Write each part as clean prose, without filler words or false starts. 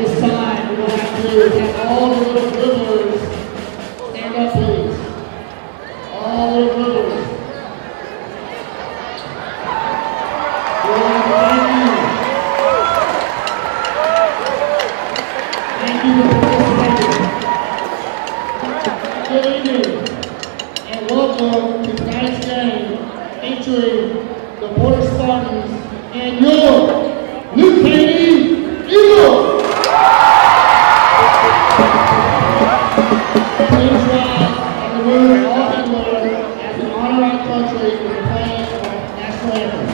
This time, we will have to have all the little dribblers stand up, please. All the little dribblers. Thank you for participating. Good evening, and welcome to tonight's game featuring the Porter Spartans and your New Caney Eagles. Please rise and remove all headwear as we honor our country with the playing of our national anthem.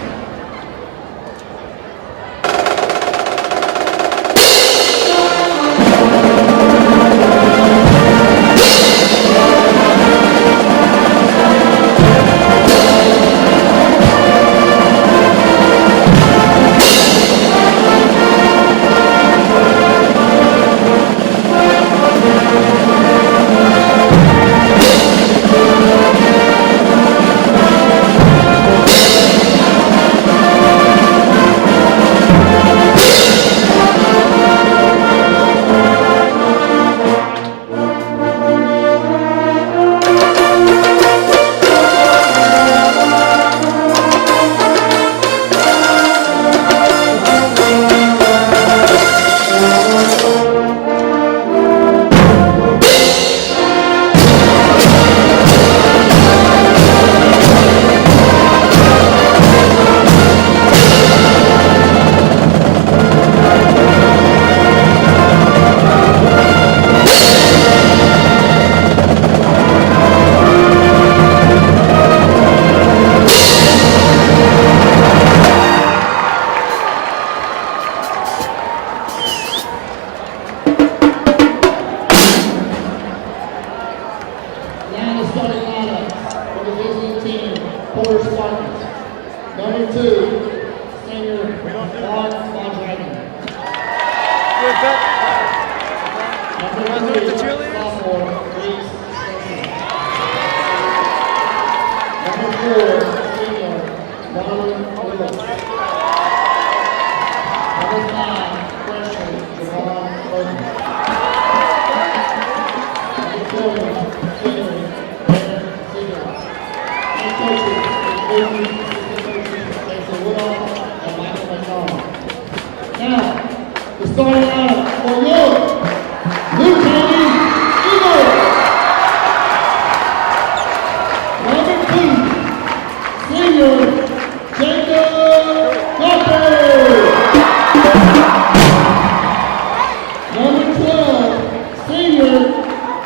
Porter Spartans. Number 2, senior Mark Bondragon. Number 3, sophomore Reese Simpson. Number 4, senior Marlon Willis. Number 5, freshman Javon Logan. Number 7, senior Aaron Seager. Coaches, now, the starting lineup for your New Caney Eagles. Number 2, senior Jacob Guthrie. Number 12, senior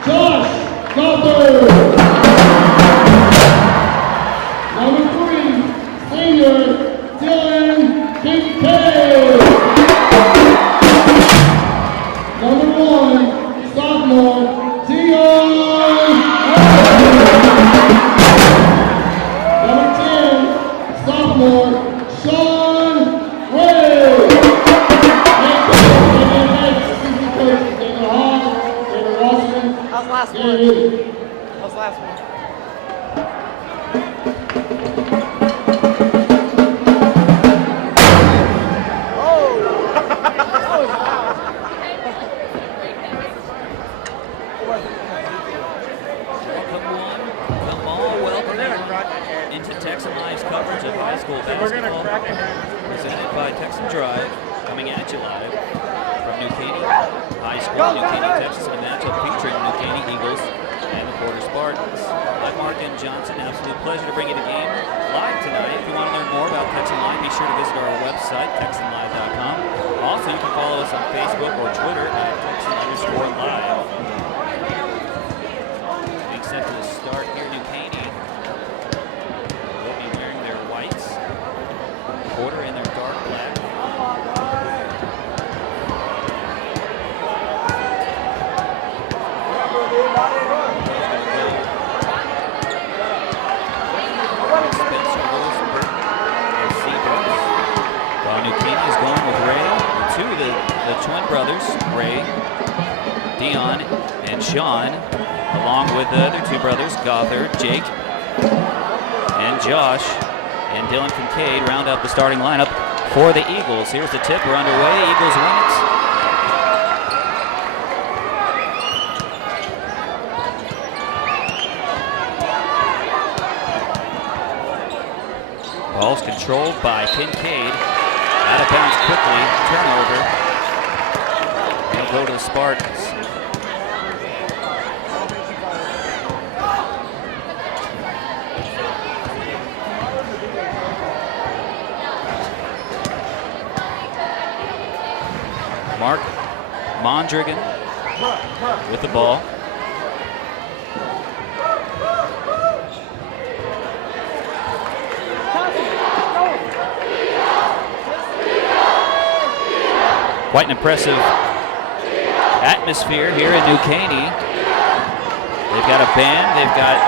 Josh Guthrie. Number 3, senior Dylan Kincaid. Number 1, sophomore Dion. Number 10, sophomore Sean Ray. Assistant coaches Daniel Hall, David Rossman. How's last one? Gary. How's last one? Into Texan Live's coverage of high school basketball, presented by Texan Drive, coming at you live from New Caney High School, New Caney, Texas, in a matchup featuring New Caney Eagles and the Porter Spartans. I'm Mark M. Johnson. Absolute pleasure to bring you the game live tonight. If you want to learn more about Texan Live, be sure to visit our website, TexanLive.com. Also, you can follow us on Facebook or Twitter at Texan_Live. Being set to the start here, New Caney will be wearing their whites, Porter in their dark black. Spencer Rosenberg and Seabrook. While New Caney is going with Ray, two of the twin brothers, Ray, Dion, and Sean, along with the other two brothers, Gothard, Jake, and Josh, and Dylan Kincaid round up the starting lineup for the Eagles. Here's the tip, we're underway, Eagles win it. Ball's controlled by Kincaid. Out of bounds quickly. Turnover. They'll go to the Spartans. Mark Mondrigan with the ball. Quite an impressive atmosphere here in New Caney. They've got a band, they've got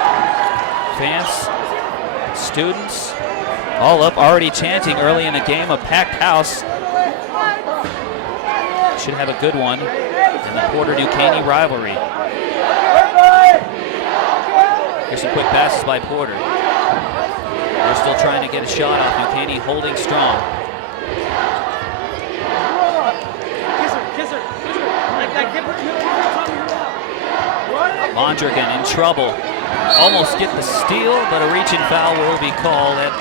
fans, students, all up already chanting early in the game. A packed house. Should have a good one in the Porter-New Caney rivalry. Here's some quick passes by Porter. They're still trying to get a shot off. New Caney holding strong. Mondrigan in trouble. Almost get the steal, but a reaching foul will be called. That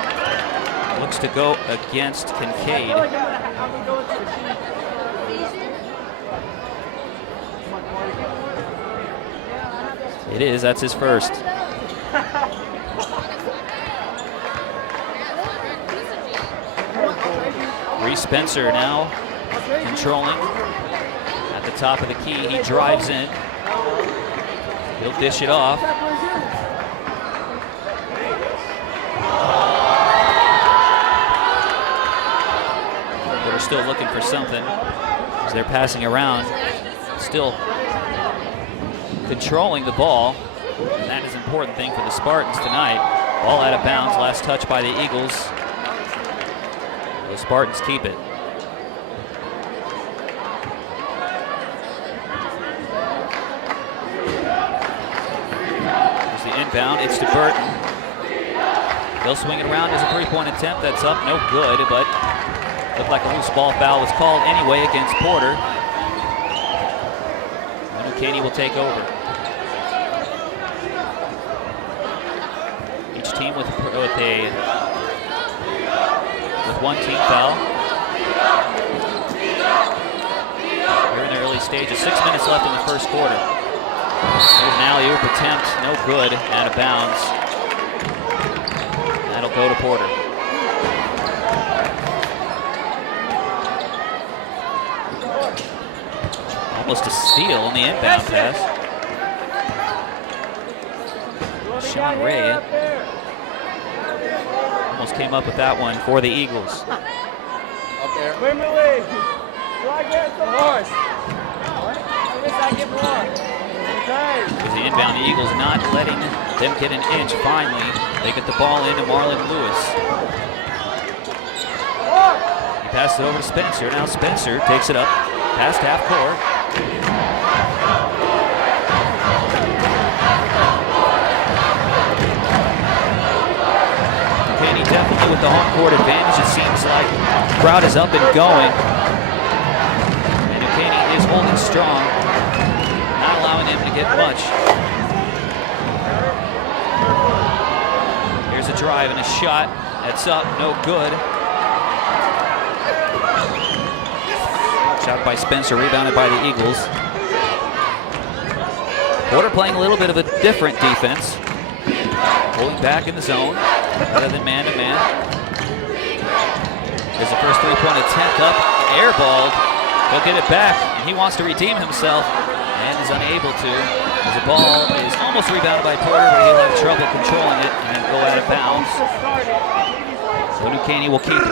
looks to go against Kincaid. It is, that's his first. Reese Spencer now controlling at the top of the key. He drives in. He'll dish it off. They're still looking for something as they're passing around. Still controlling the ball, and that is an important thing for the Spartans tonight. Ball out of bounds, last touch by the Eagles. The Spartans keep it. There's the inbound, it's to Burton. They'll swing it around as a three-point attempt. That's up, no good, but looked like a loose ball foul was called anyway against Porter. And Caney will take over. Each team with one team foul. We're in the early stages. 6 minutes left in the first quarter. There's an alley-oop attempt, no good, out of bounds. That'll go to Porter. Almost a steal on the inbound pass. Sean Ray almost came up with that one for the Eagles. Up there. Wimberly, do I get the horse? With the inbound, the Eagles not letting them get an inch. Finally, they get the ball into Marlon Lewis. He passed it over to Spencer. Now Spencer takes it up past half court. Caney definitely with the home court advantage. It seems like the crowd is up and going. And Caney is holding strong, not allowing him to get much. Here's a drive and a shot. That's up, no good. Shot by Spencer, rebounded by the Eagles. Porter playing a little bit of a different defense. Holding back in the zone, rather than man-to-man. There's the first three-point attempt up, airballed. He'll get it back, and he wants to redeem himself, and is unable to, as the ball is almost rebounded by Porter, but he'll have trouble controlling it and then go out of bounds. So New Caney will keep it.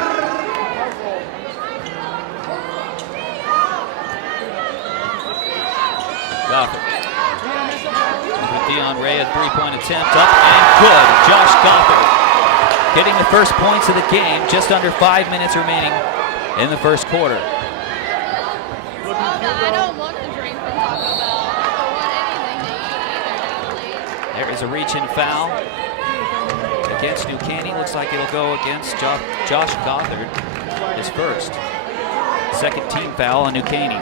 Gothard. Dion Ray, a three-point attempt up and good. Josh Gothard getting the first points of the game. Just under 5 minutes remaining in the first quarter. I don't want the drink from Taco Bell. I don't want anything to eat either, Natalie. There is a reach-in foul against New Caney. Looks like it'll go against Josh Gothard, his first. Second team foul on New Caney.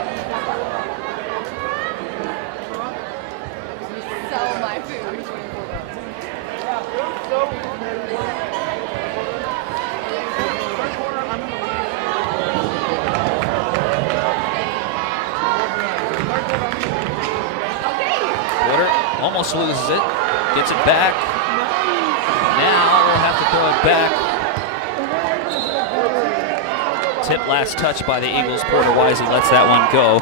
My food. almost loses it. Gets it back. Now we'll have to throw it back. Tip last touch by the Eagles. Porter wisely lets that one go.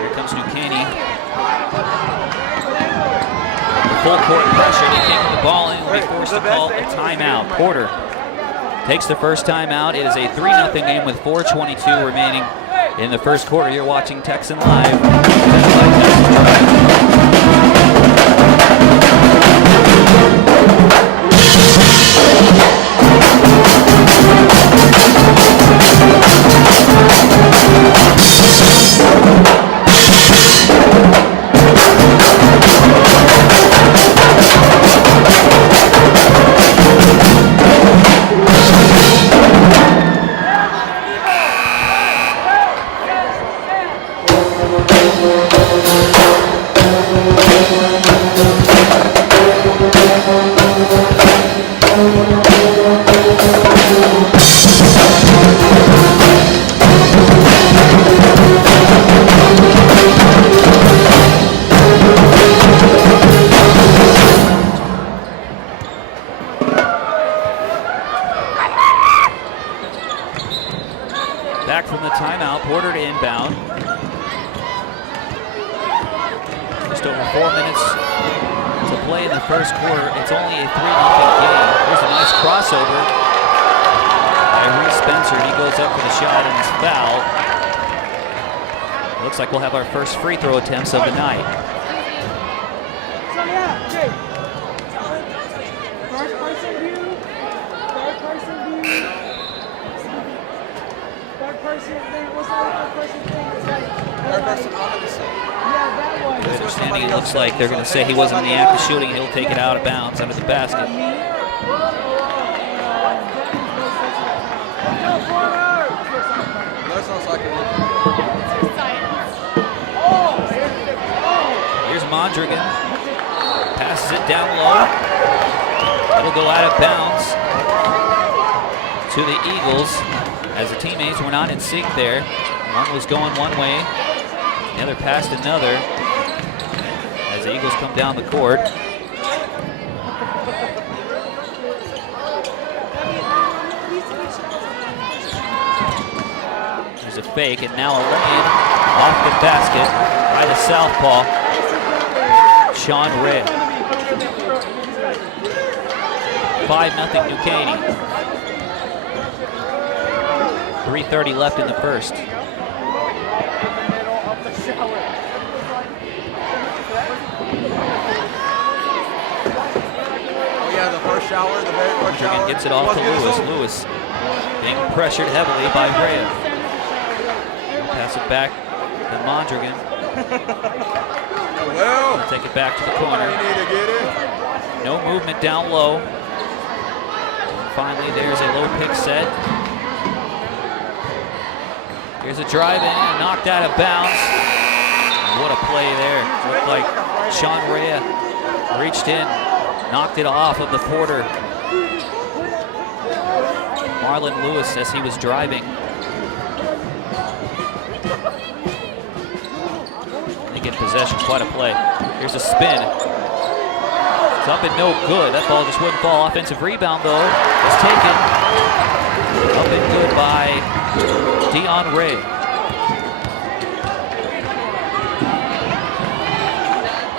Here comes New Caney. Full court pressure. They can't get the ball in. Will be forced to call a timeout. Porter takes the first timeout. It is a 3-0 game with 4:22 remaining in the first quarter. You're watching Texan Live. Back from the timeout, Porter to inbound. Just over 4 minutes to play in the first quarter. It's only a 3-0 game. Here's a nice crossover by Reese Spencer. He goes up for the shot and it's fouled. Looks like we'll have our first free throw attempts of the night. My understanding, it looks like they're going to say he wasn't in the act of shooting and he'll take it out of bounds under the basket. Here's Mondragon. Passes it down low. It'll go out of bounds to the Eagles as the teammates were not in sync there. One was going one way, the other passed another as the Eagles come down the court. There's a fake and now a lay-in off the basket by the southpaw, Sean Ray. 5-0 New Caney. 3:30 left in the first. Mondragon gets it off to Lewis. Lewis being pressured heavily by Rhea. Pass it back to Mondragon. Well, take it back to the corner. No movement down low. Finally, there's a low pick set. Here's a drive in and knocked out of bounds. What a play there. Looked like Sean Rea reached in, knocked it off of the Porter. Marlon Lewis as he was driving. They get possession, quite a play. Here's a spin. It's up and no good. That ball just wouldn't fall. Offensive rebound though. It's taken. Up and good by Dion Ray.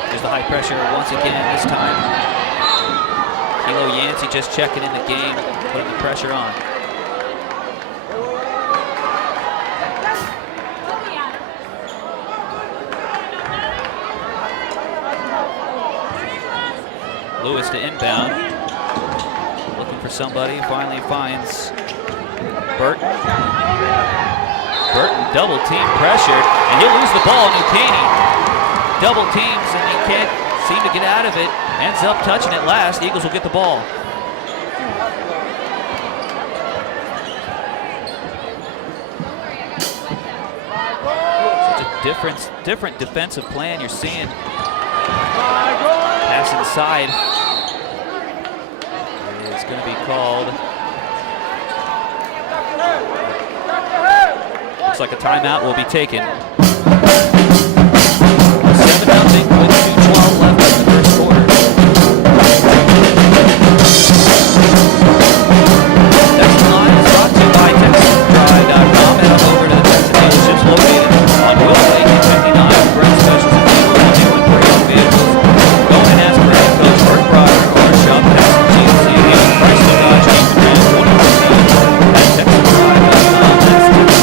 There's the high pressure once again this time. Kilo Yancey just checking in the game, putting the pressure on. Lewis to inbound. Looking for somebody, finally finds Burton. Burton double team pressured, and he'll lose the ball. New Caney double teams, and he can't seem to get out of it. Ends up touching it last. The Eagles will get the ball. Such a different defensive plan you're seeing. Pass inside. It's going to be called Looks like a timeout will be taken. 7-0 with 2:12 left in the first quarter. Texas Line is brought to you by TexasDrive.com. Head on over to the Texas dealerships located on Willoway in 59 for any specials and deals on new and pre-owned vehicles. Go and ask for head coach Mark Pryor or shop Texas GMC and Chrysler Dodge Jeep Ram 20% at TexasDrive.com. That's Texas Drive, the industry's better.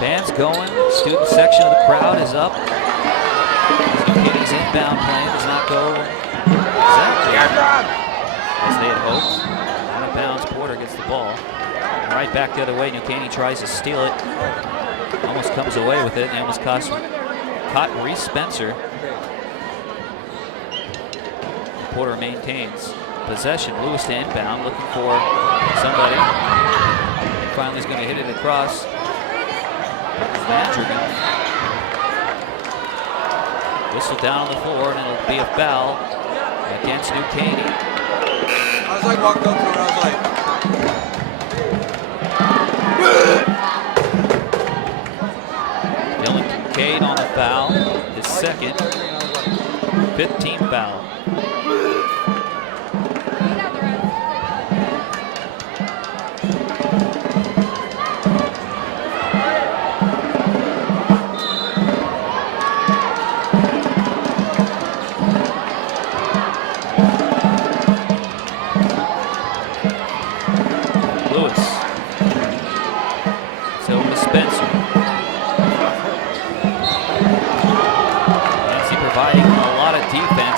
Band's going. Student section of the crowd is up. Caney's inbound play does not go exactly as they had hoped. Out of bounds, Porter gets the ball. And right back the other way, New Caney tries to steal it. Almost comes away with it. And almost caught Reese Spencer. Porter maintains possession. Lewis to inbound, looking for somebody. Finally is going to hit it across. Landrigan. Whistle down on the floor, and it'll be a foul against New Caney. I was like walked up to her, I was like, Dylan Kincaid on the foul, his second, 15th foul.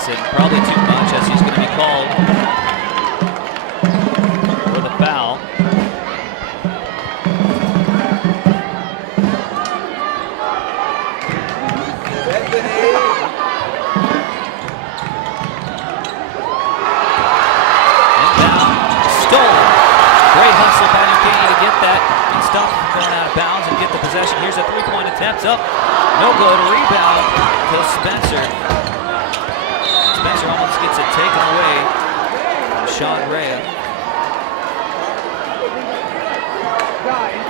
And probably too much as he's going to be called for the foul. Inbound, stolen. Great hustle by New Caney to get that and stop him from going out of bounds and get the possession. Here's a three-point attempt up. No good. Rebound to Spencer. Spencer almost gets it taken away from Sean Rea.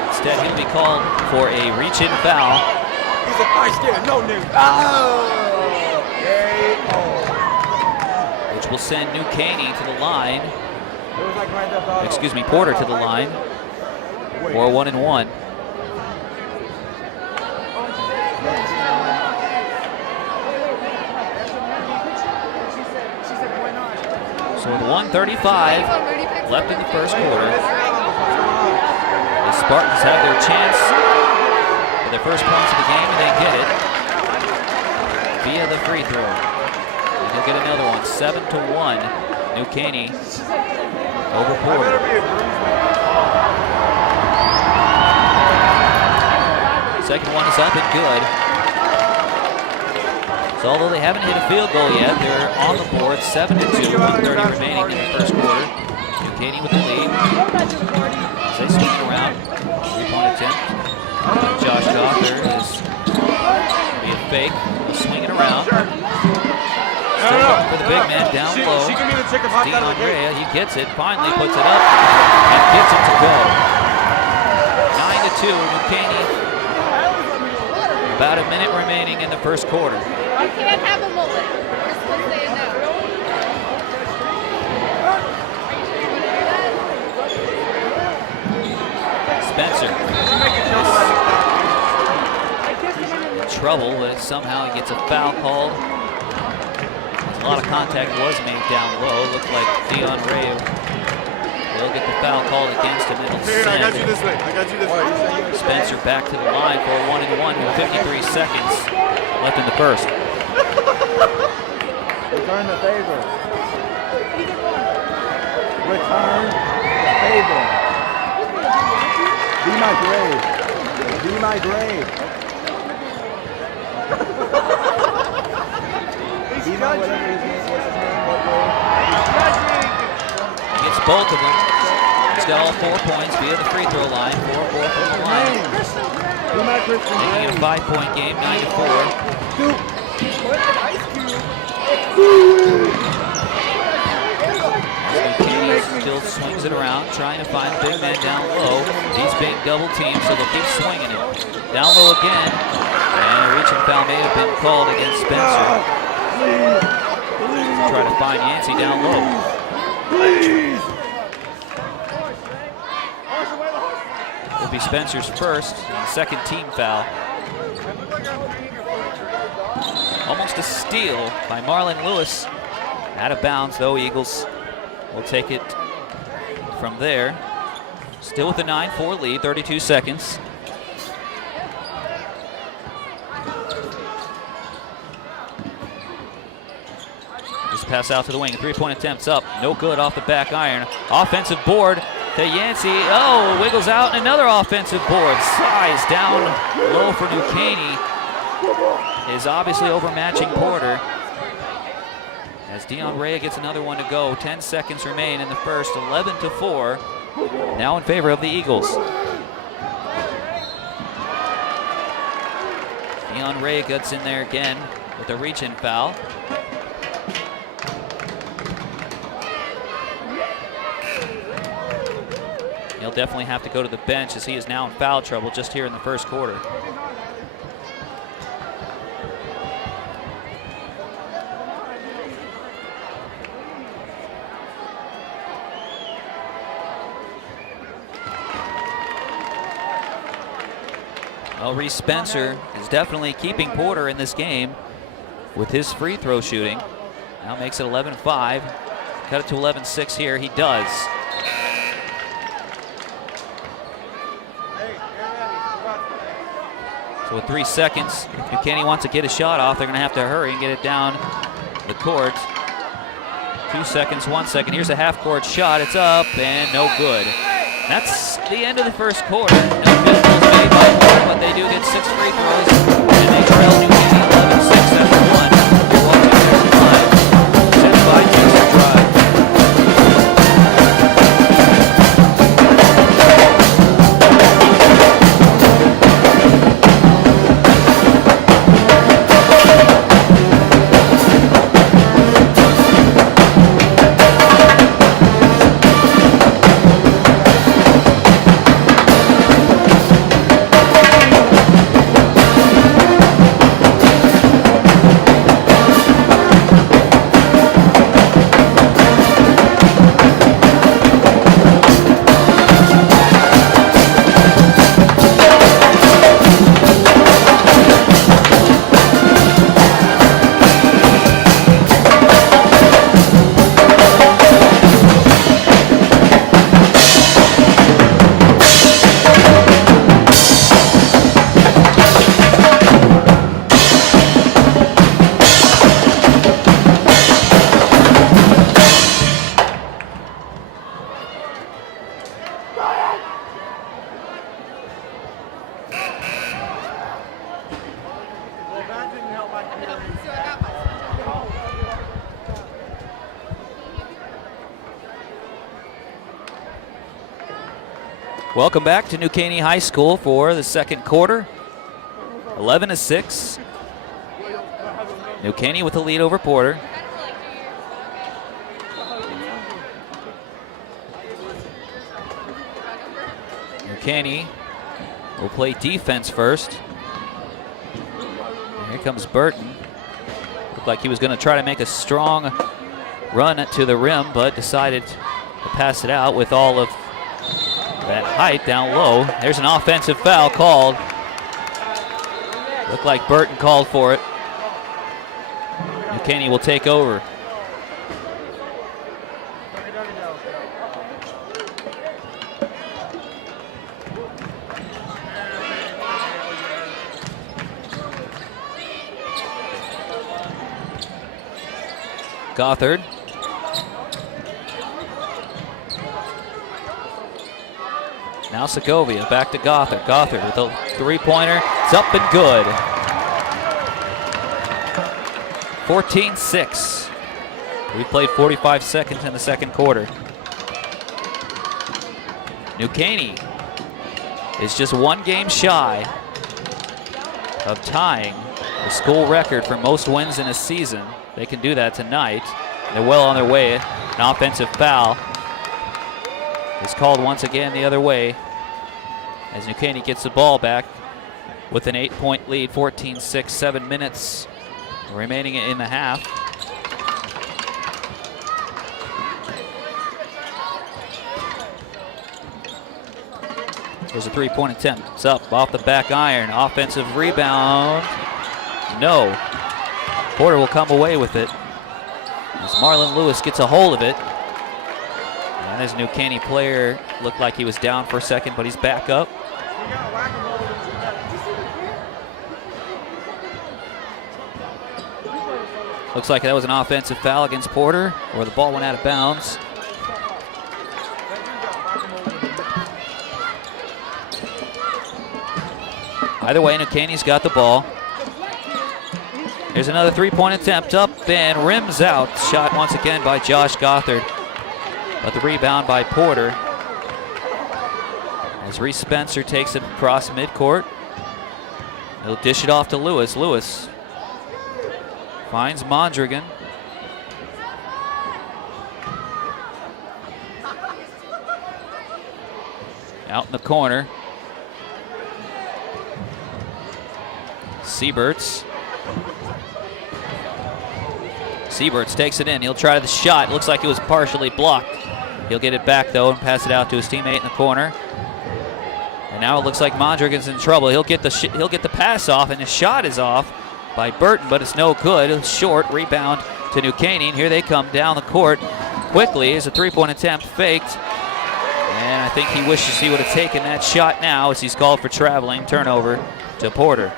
Instead, he'll be called for a reach-in foul. he's a nice there, no nigga. Which will send New Caney to the line. Excuse me, Porter to the line for 1-and-1. So with 1:35 left in the first quarter, the Spartans have their chance for their first points of the game, and they get it via the free throw. And they'll get another one, 7-1. New Caney over Porter. Second one is up and good. So although they haven't hit a field goal yet, they're on the board, 7-2, 1:30 remaining in the first quarter. New Caney with the lead. As they swing around, three-point attempt. Josh Gawther is be a fake, swing it around. Still looking for the big man down low. Dean Rea, he gets it, finally puts it up, and gets it to go. 9-2, New Caney. About a minute remaining in the first quarter. You can't have a mullet. We're supposed to say it now. Spencer. Trouble, but somehow he gets a foul called. A lot of contact was made down low. Looks like Dion Ray will get the foul called against him. It'll send I got you this way. Spencer back to the line for a 1-and-1 with 53 seconds left in the first. Return the favor. Return the favor. Be my grave. Be my grave. Be my whatever his name was. both of them. He's got all 4 points via the free throw line, 4-4 from the line. Making it a 5-point game, 9-4. Caney still swings it around, trying to find the big man down low. He's being double teamed, so they'll keep swinging it. Down low again, and a reaching foul may have been called against Spencer. Try to find Yancey down low. Will be Spencer's first and second team foul. Almost a steal by Marlon Lewis. Out of bounds though, Eagles will take it from there. Still with a 9-4 lead, 32 seconds. Just pass out to the wing, 3-point attempts up, no good off the back iron. Offensive board to Yancey, oh, wiggles out, and another offensive board. Size down low for New Caney is obviously overmatching Porter. As Dion Ray gets another one to go, 10 seconds remain in the first, 11-4, now in favor of the Eagles. Dion Ray gets in there again with a reach-in foul. He'll definitely have to go to the bench as he is now in foul trouble just here in the first quarter. Well, Reese Spencer is definitely keeping Porter in this game with his free throw shooting. Now makes it 11-5. Cut it to 11-6 here. He does. So with 3 seconds, if Caney wants to get a shot off, they're going to have to hurry and get it down the court. 2 seconds, 1 second. Here's a half-court shot. It's up and no good. That's the end of the first quarter. No field goals made by Porter, but they do get 6 free throws, and they trail New Caney 11-6 after 1. You're watching Texas Live, sent by Texas Drive. Welcome back to New Caney High School for the second quarter. 11-6. New Caney with the lead over Porter. New Caney will play defense first. And here comes Burton. Looked like he was going to try to make a strong run to the rim, but decided to pass it out with all of that height down low. There's an offensive foul called. Looked like Burton called for it. New Caney will take over. Gothard. Now Segovia back to Gothard. Gothard with a three-pointer. It's up and good. 14-6. We played 45 seconds in the second quarter. New Caney is just one game shy of tying the school record for most wins in a season. They can do that tonight. They're well on their way. An offensive foul is called once again the other way as New Caney gets the ball back with an 8-point lead, 14-6, 7 minutes remaining in the half. There's a three-point attempt. It's up off the back iron. Offensive rebound. No. Porter will come away with it as Marlon Lewis gets a hold of it. And his New Caney player looked like he was down for a second, but he's back up. Looks like that was an offensive foul against Porter, or the ball went out of bounds. Either way, New Caney's got the ball. Here's another three-point attempt up and rims out. Shot once again by Josh Gothard, but the rebound by Porter. As Reese Spencer takes it across midcourt. He'll dish it off to Lewis. Lewis finds Mondragon. Out in the corner. Sieberts. Sieberts takes it in. He'll try the shot. Looks like it was partially blocked. He'll get it back though and pass it out to his teammate in the corner. And now it looks like Mondragon's in trouble. He'll get the pass off, and his shot is off by Burton, but it's no good. It's short. Rebound to New Caney, and here they come down the court quickly as a three-point attempt faked. And I think he wishes he would have taken that shot now as he's called for traveling. Turnover to Porter.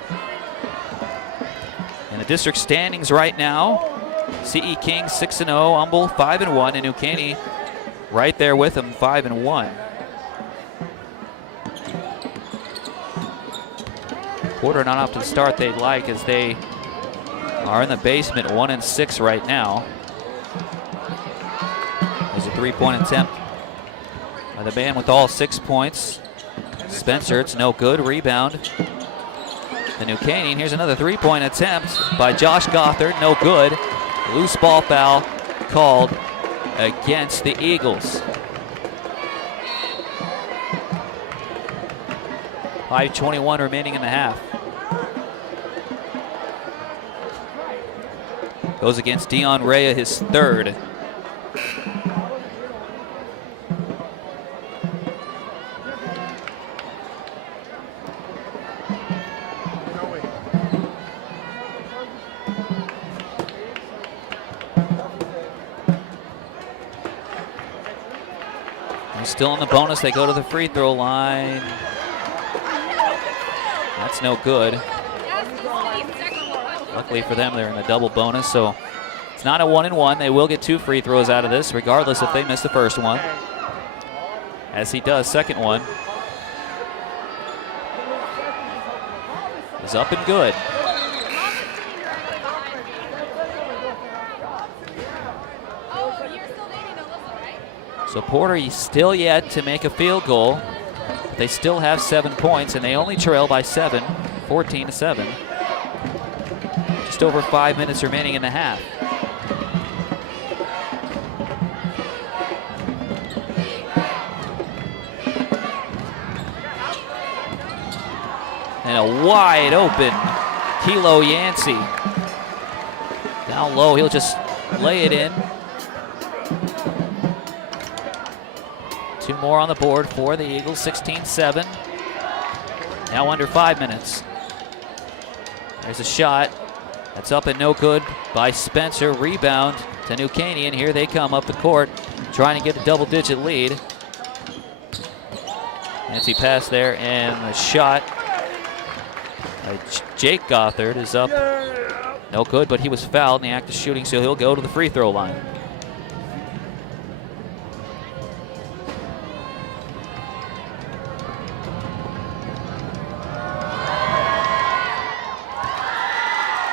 In the district standings right now, CE King 6-0, Humble 5-1, and New Caney right there with him 5-1. Porter not off to the start they'd like as they are in the basement 1-6 right now. There's a three-point attempt by the man with all 6 points. Spencer, it's no good. Rebound to New Caney. Here's another three-point attempt by Josh Gothard, no good. Loose ball foul called against the Eagles. 5:21 remaining in the half. Goes against Dion Rea, his third. He's still in the bonus. They go to the free throw line. That's no good. Luckily for them, they're in the double bonus, so it's not a 1-1. They will get 2 free throws out of this, regardless if they miss the first one. As he does, second one is up and good. So Porter is still yet to make a field goal. They still have 7 points, and they only trail by 7, 14-7. Just over 5 minutes remaining in the half. And a wide open Kilo Yancey. Down low, he'll just lay it in. 2 more on the board for the Eagles, 16-7. Now under 5 minutes. There's a shot. That's up and no good by Spencer. Rebound to New Caney, and here they come up the court trying to get a double-digit lead. Nancy pass there, and the shot by Jake Gothard is up. No good, but he was fouled in the act of shooting, so he'll go to the free throw line.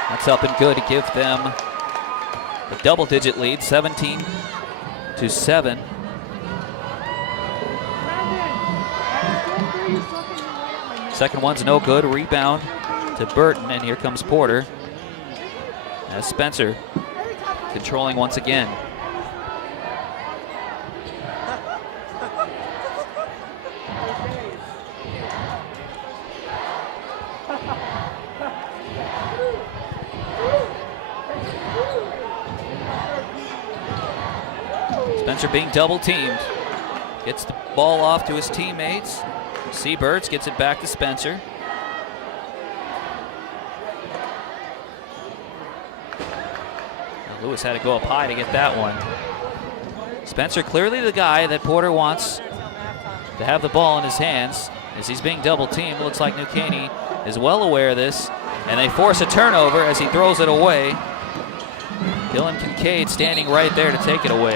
That's up and good to give them a double-digit lead, 17-7. Second one's no good. Rebound to Burton, and here comes Porter. As Spencer controlling once again. Spencer being double teamed. Gets the ball off to his teammates. Seaberts gets it back to Spencer. Lewis had to go up high to get that one. Spencer clearly the guy that Porter wants to have the ball in his hands as he's being double teamed. Looks like New Caney is well aware of this, and they force a turnover as he throws it away. Dylan Kincaid standing right there to take it away.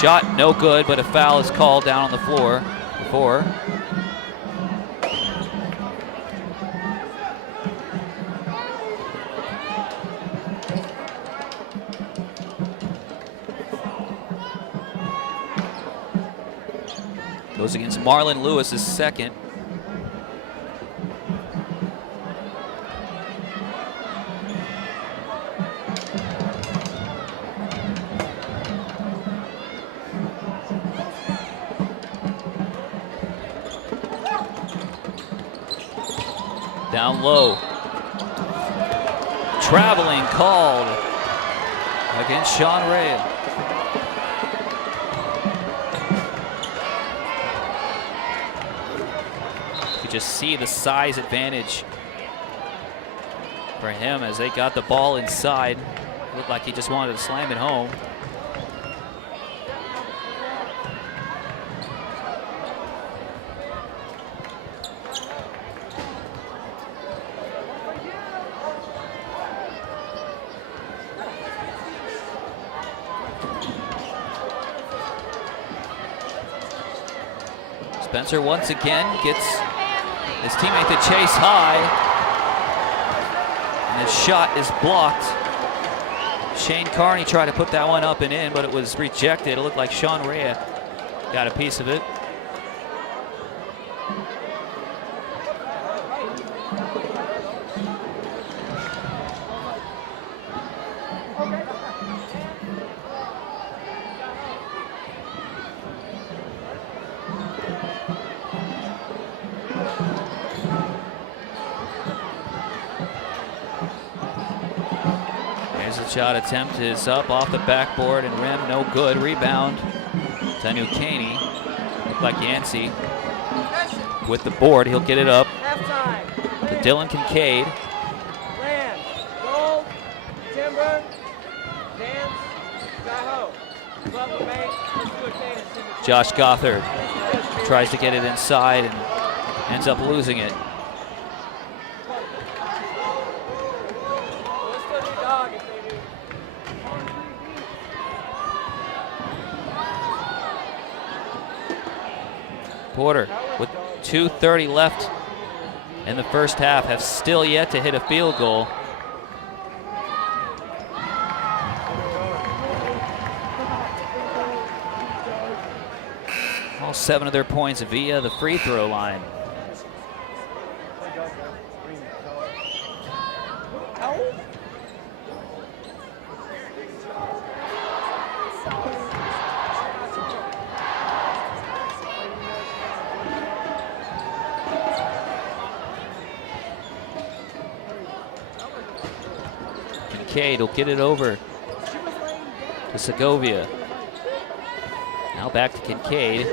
Shot no good, but a foul is called down on the floor before. Goes against Marlon Lewis, his second. Down low. Traveling called against Sean Ray. You just see the size advantage for him as they got the ball inside. Looked like he just wanted to slam it home. Spencer once again gets his teammate to chase high, and his shot is blocked. Shane Carney tried to put that one up and in, but it was rejected. It looked like Sean Rea got a piece of it. Shot attempt is up off the backboard and rim, no good. Rebound to New Caney. Looked like Yancey with the board. He'll get it up to Dylan Kincaid. Land, gold, timber, dance, Sky-ho. Josh Gothard tries to get it inside and ends up losing it. Porter with 2:30 left in the first half have still yet to hit a field goal. All 7 of their points via the free throw line. Kincaid will get it over to Segovia. Now back to Kincaid.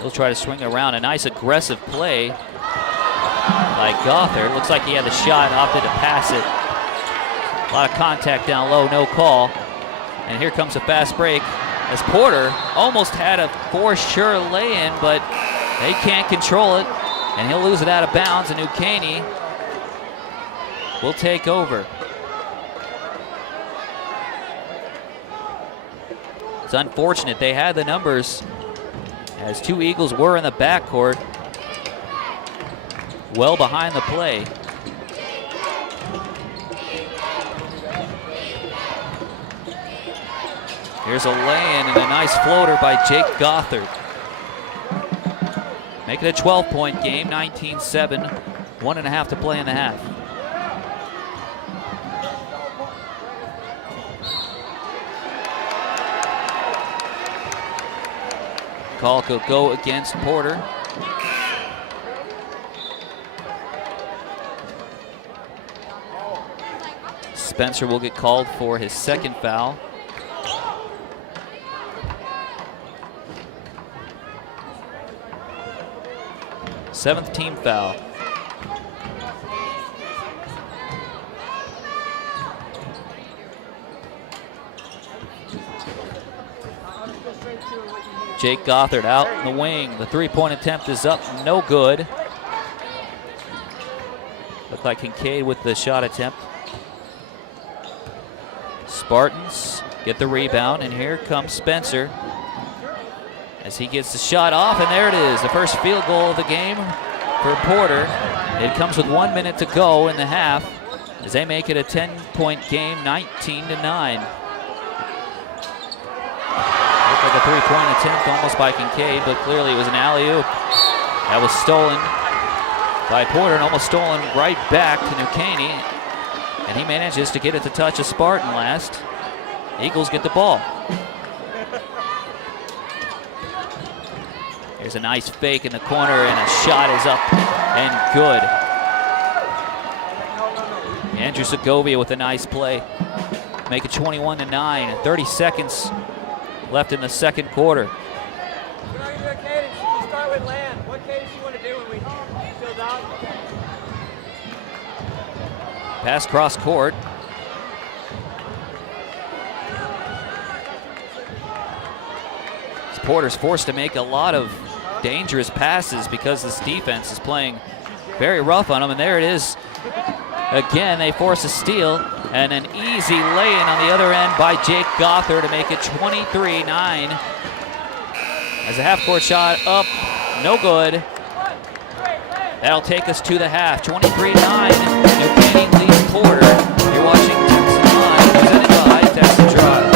He'll try to swing around. A nice aggressive play by Gothard. Looks like he had the shot, opted to pass it. A lot of contact down low, no call. And here comes a fast break as Porter almost had a for sure lay-in, but they can't control it. And he'll lose it out of bounds, and New Caney will take over. It's unfortunate. They had the numbers as 2 Eagles were in the backcourt, well behind the play. Here's a lay-in and a nice floater by Jake Gothard. Make it a 12-point game, 19-7, 1.5 to play in the half. Call could go against Porter. Spencer will get called for his second foul. Seventh team foul. Jake Gothard out in the wing. The three-point attempt is up, no good. Looked like Kincaid with the shot attempt. Spartans get the rebound, and here comes Spencer as he gets the shot off, and there it is, the first field goal of the game for Porter. It comes with 1 minute to go in the half as they make it a 10-point game, 19-9. Looked like a three-point attempt almost by Kincaid, but clearly it was an alley-oop. That was stolen by Porter and almost stolen right back to New Caney. And he manages to get it to touch a Spartan last. Eagles get the ball. There's a nice fake in the corner, and a shot is up and good. Andrew Segovia with a nice play. Make it 21-9, 30 seconds left in the second quarter. We're not going to do a cadence. We start with land. What cadence do you want to do when we fill out? Pass cross court. Porter's forced to make a lot of dangerous passes because this defense is playing very rough on him, and there it is. Again, they force a steal, and an easy lay-in on the other end by Jake Gothard to make it 23-9. As a half-court shot up, no good. That'll take us to the half, 23-9. New Caney leads Porter. You're watching Texan Live, presented by Texan Drive.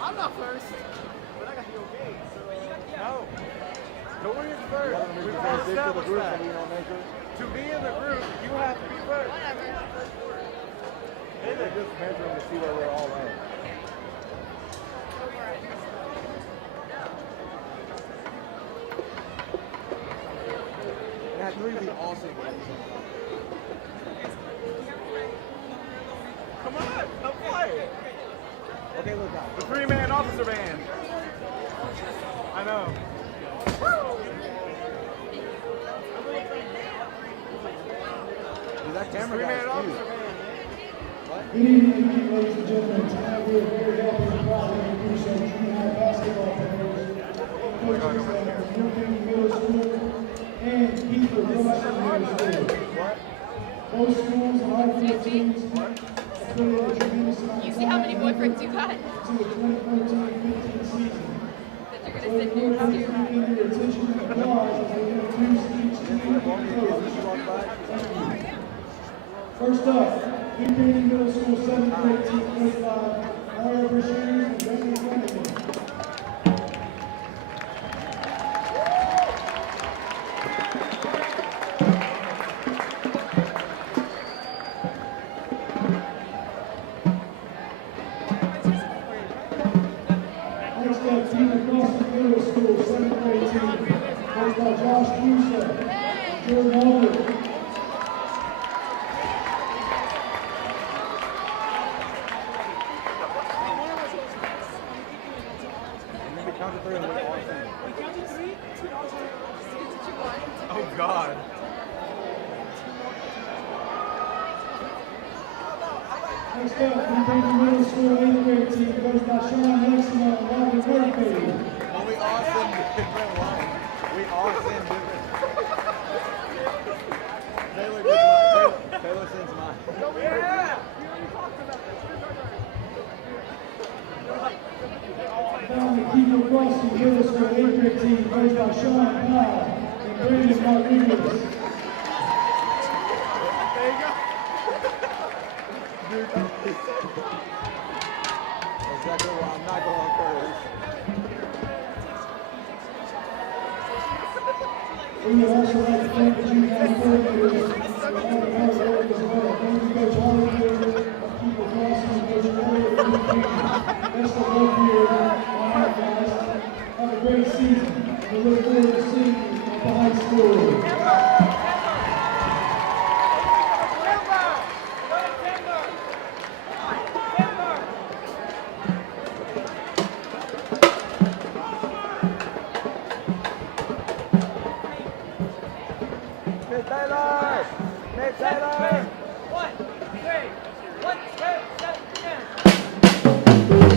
I'm not first, but I got the okay. So, no. Torian's first. We've all established that. To be in the group, you have to be first. Whatever. They're just measuring to see where we're all at. That three would be awesome. Come on, don't play. Okay, look out. The three-man officer band. I know. Dude, that camera Three-man guy's officer huge. band. Good evening, ladies and gentlemen. Tonight we are very happy and proud to introduce our junior high basketball players and coaches from New Caney Middle School and Heathrow Middle School. Both schools and all four teams affiliated a tremendous amount of You see how many boyfriends you got? to the 2014-15 season. That you're So gonna if sit you're next going to. to give your attention and applause as they introduce each team and coach. Thank you. First up, New Caney Middle School 7th grade team coached by Mario Brashears and Benny Flanagan. Next up, team across Middle School 7th grade team coached by Josh Russo and Jordan Alder. Count to three and we're all in. Oh, God. Next up, New Caney Middle School 8th grade team coached by Sean Leximo and Robin Murphy. Well, we all send different lines. We all send different. Taylor gets mine. Taylor sends mine. Yeah. Finally, Keith Crossing Middle School 8th grade team coached by Sean Powell and Brandon Rodriguez. There you go. Dude, exactly why I'm not going first. We would also like to thank the junior high coordinators for all the hard work as well. Thank you, Coach Holliday, Keith Crossing, and Coach Elliott for New Caney. Best of luck here on our guys. Have a great season. We look forward to seeing you at the high school. Miss Taylor! Miss Taylor! 1, 2, 3, 1, 2, 7, 10.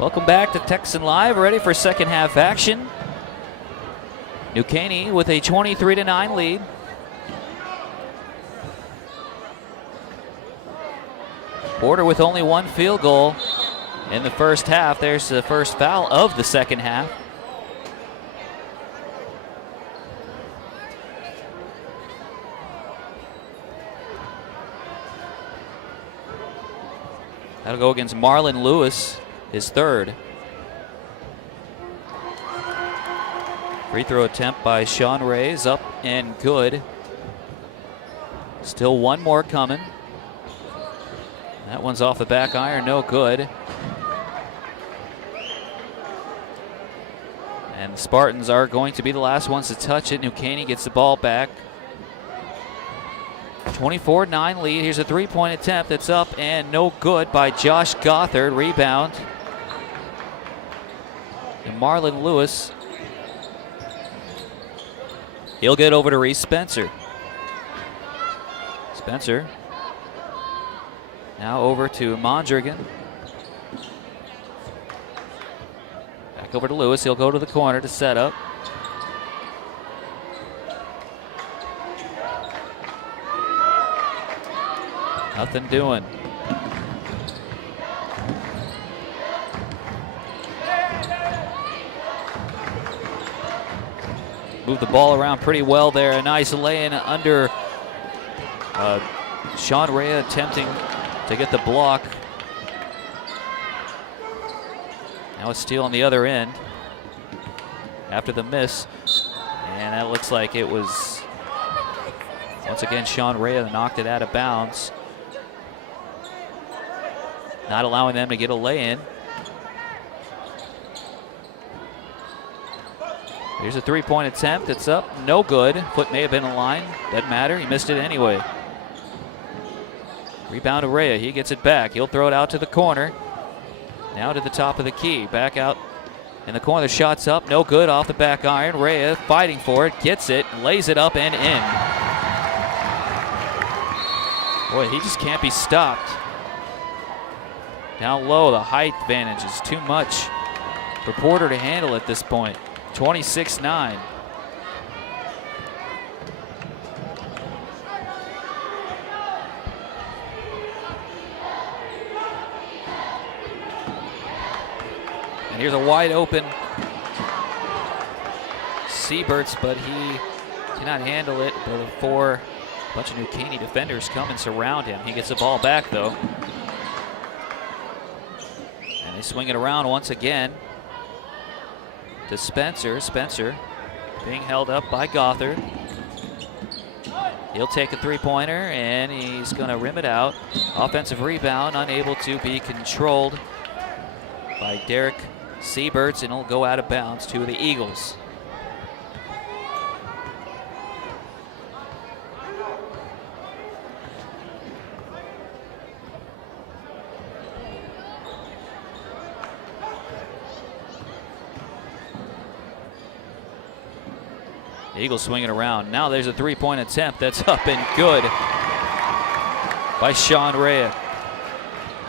Welcome back to Texan Live, ready for second half action. New Caney with a 23-9 lead. Porter with only one field goal in the first half. There's the first foul of the second half. That'll go against Marlon Lewis, his third. Free throw attempt by Sean Reyes, up and good. Still one more coming. That one's off the back iron, no good. And the Spartans are going to be the last ones to touch it. New Caney gets the ball back. 24-9 lead. Here's a three-point attempt that's up and no good by Josh Gothard. Rebound. And Marlon Lewis. He'll get over to Reese Spencer. Spencer. Now over to Mondrigan. Back over to Lewis. He'll go to the corner to set up. Nothing doing. Moved the ball around pretty well there. A nice lay-in under Sean Rea attempting to get the block. Now a steal on the other end after the miss. And that looks like it was, once again, Sean Rea that knocked it out of bounds. Not allowing them to get a lay-in. Here's a three-point attempt. It's up. No good. Foot may have been in line. Doesn't matter. He missed it anyway. Rebound to Rea. He gets it back. He'll throw it out to the corner. Now to the top of the key. Back out in the corner. The shot's up. No good. Off the back iron. Rea fighting for it. Gets it. Lays it up and in. Boy, he just can't be stopped. Down low, the height advantage is too much for Porter to handle at this point. 26-9. And here's a wide open Sieberts, but he cannot handle it before a bunch of New Caney defenders come and surround him. He gets the ball back though. They swing it around once again to Spencer. Spencer being held up by Gothard. He'll take a three-pointer and he's going to rim it out. Offensive rebound, unable to be controlled by Derek Sieberts, and it'll go out of bounds to the Eagles. Eagles swinging around. Now there's a three-point attempt that's up and good by Sean Rea.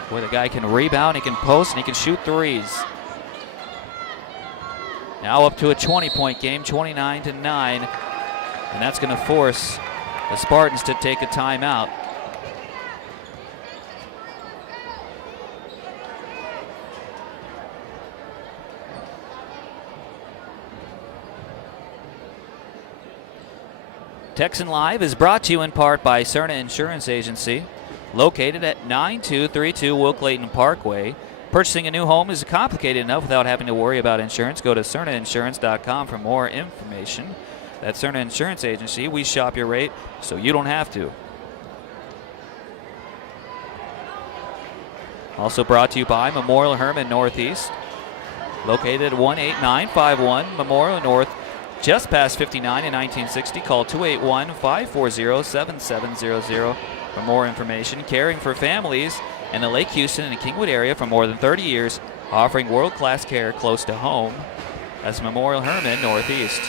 Boy, the guy can rebound, he can post, and he can shoot threes. Now up to a 20-point game, 29-9, and that's going to force the Spartans to take a timeout. Texan Live is brought to you in part by Cerna Insurance Agency, located at 9232 Will Clayton Parkway. Purchasing a new home is complicated enough without having to worry about insurance. Go to CernaInsurance.com for more information. That's Cerna Insurance Agency. We shop your rate so you don't have to. Also brought to you by Memorial Hermann Northeast, located at 18951 Memorial North, just past 59 in 1960. Call 281-540-7700 for more information. Caring for families in the Lake Houston and Kingwood area for more than 30 years, offering world-class care close to home. That's Memorial Herman Northeast.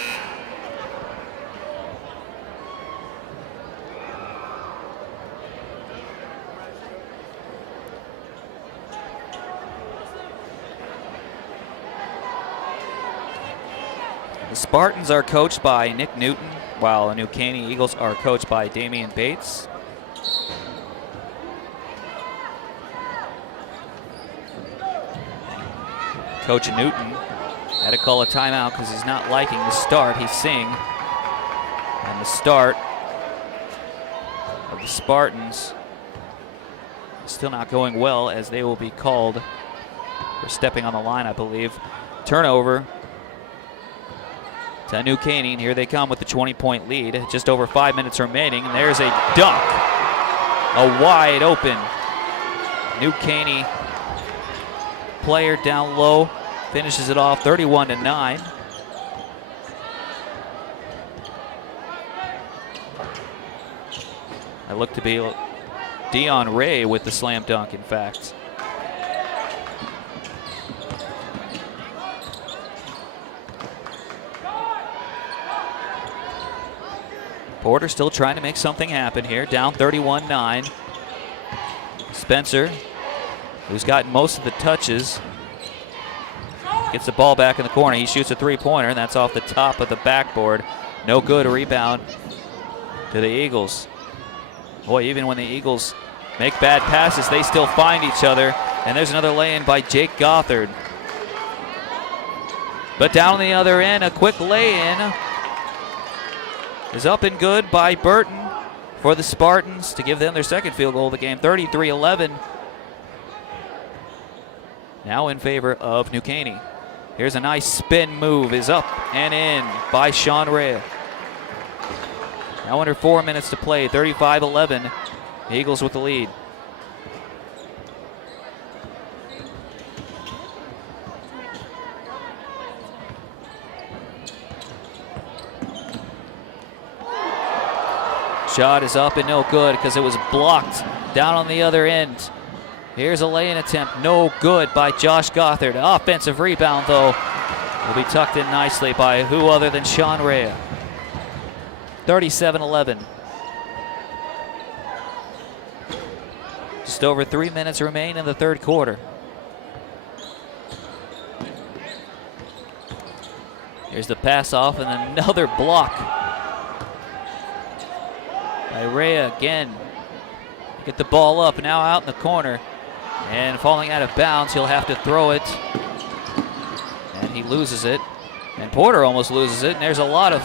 The Spartans are coached by Nick Newton, while the New Caney Eagles are coached by Damian Bates. Coach Newton had to call a timeout because he's not liking the start he's seeing. And the start of the Spartans is still not going well, as they will be called for stepping on the line, I believe. Turnover to New Caney, and here they come with the 20-point lead. Just over 5 minutes remaining, and there's a dunk. A wide open New Caney player down low, finishes it off 31-9. I look to be Dion Ray with the slam dunk, in fact. Porter still trying to make something happen here, down 31-9. Spencer, who's gotten most of the touches, gets the ball back in the corner. He shoots a three-pointer, and that's off the top of the backboard. No good. A rebound to the Eagles. Boy, even when the Eagles make bad passes, they still find each other. And there's another lay-in by Jake Gothard. But down on the other end, a quick lay-in is up and good by Burton for the Spartans to give them their second field goal of the game, 33-11. Now in favor of New Caney. Here's a nice spin move, is up and in by Sean Rea. Now under 4 minutes to play, 35-11. Eagles with the lead. Shot is up and no good because it was blocked down on the other end. Here's a lay-in attempt, no good by Josh Gothard. Offensive rebound, though, will be tucked in nicely by who other than Sean Rea. 37-11. Just over 3 minutes remain in the third quarter. Here's the pass off and another block by Rea again. Get the ball up, now out in the corner. And falling out of bounds, he'll have to throw it. And he loses it. And Porter almost loses it. And there's a lot of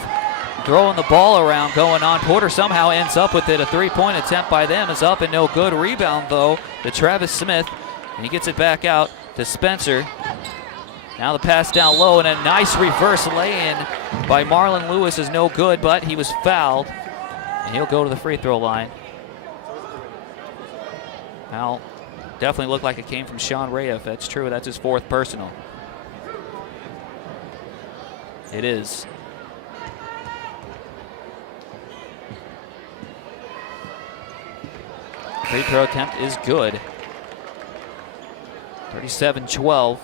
throwing the ball around going on. Porter somehow ends up with it. A three-point attempt by them is up and no good. Rebound, though, to Travis Smith. And he gets it back out to Spencer. Now the pass down low, and a nice reverse lay-in by Marlon Lewis is no good, but he was fouled. And he'll go to the free throw line. Now, definitely looked like it came from Sean Rea. If that's true, that's his fourth personal. It is. Free throw attempt is good. 37-12.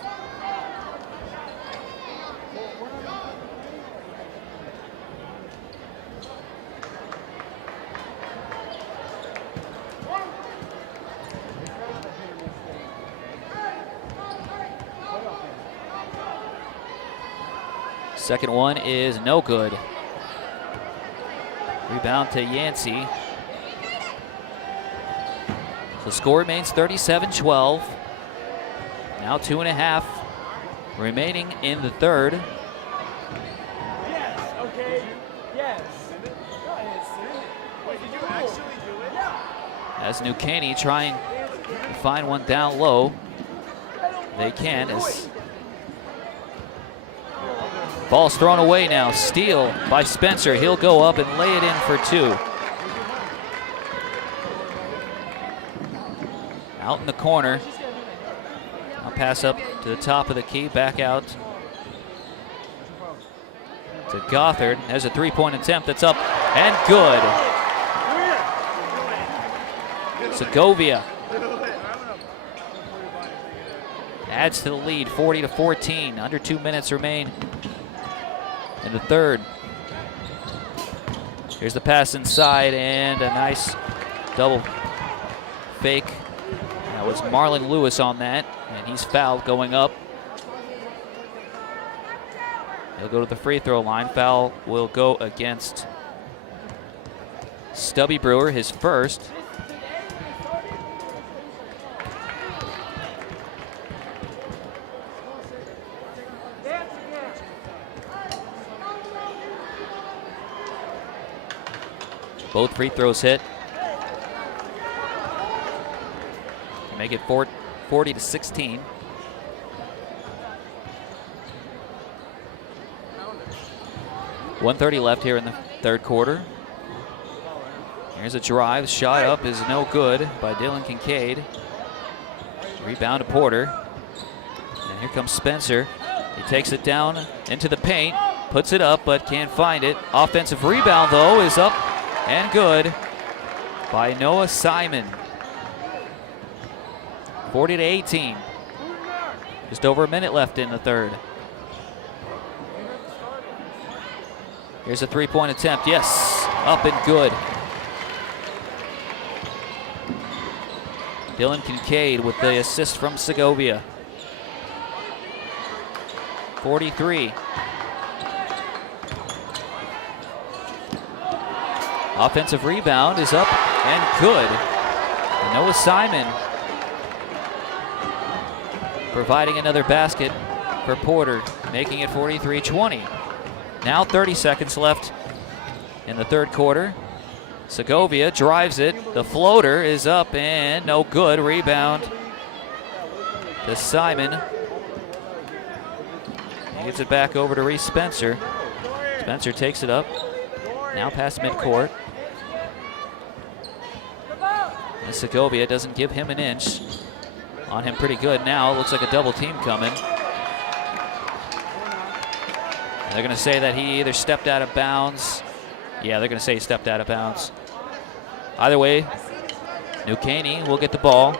Second one is no good. Rebound to Yancey. The score remains 37-12. Now 2.5 remaining in the third. Yes, okay, yes. Go ahead, Sid. Wait, did you actually do it? Yeah. As New Caney trying to find one down low. They can as ball's thrown away now. Steal by Spencer. He'll go up and lay it in for two. Out in the corner. I'll pass up to the top of the key. Back out to Gothard. There's a three-point attempt that's up and good. Segovia adds to the lead, 40-14. Under 2 minutes remain in the third. Here's the pass inside and a nice double fake. That was Marlon Lewis on that, and he's fouled going up. He'll go to the free throw line. Foul will go against Stubby Brewer, his first. Both free throws hit. Make it 40-16. .130 left here in the third quarter. Here's a drive. Shot up is no good by Dylan Kincaid. Rebound to Porter. And here comes Spencer. He takes it down into the paint. Puts it up but can't find it. Offensive rebound though is up and good by Noah Simon. 40-18. Just over a minute left in the third. Here's a three-point attempt. Yes, up and good. Dylan Kincaid with the assist from Segovia. 43. Offensive rebound is up and good. And Noah Simon providing another basket for Porter, making it 43-20. Now 30 seconds left in the third quarter. Segovia drives it. The floater is up and no good. Rebound to Simon. He gets it back over to Reese Spencer. Spencer takes it up. Now past midcourt. And Segovia doesn't give him an inch. On him pretty good now. It looks like a double team coming. And they're going to say that he either stepped out of bounds. Yeah, they're going to say he stepped out of bounds. Either way, New Caney will get the ball.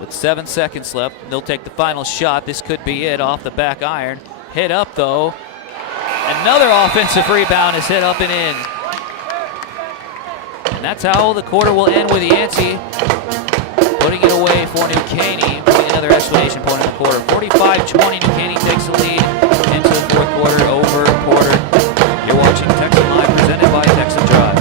With 7 seconds left, they'll take the final shot. This could be it off the back iron. Hit up though. Another offensive rebound is hit up and in. And that's how the quarter will end with Yancey putting it away for New Caney, putting another exclamation point in the quarter. 45-20, New Caney takes the lead into the fourth quarter over Porter. You're watching Texan Live, presented by Texan Drive.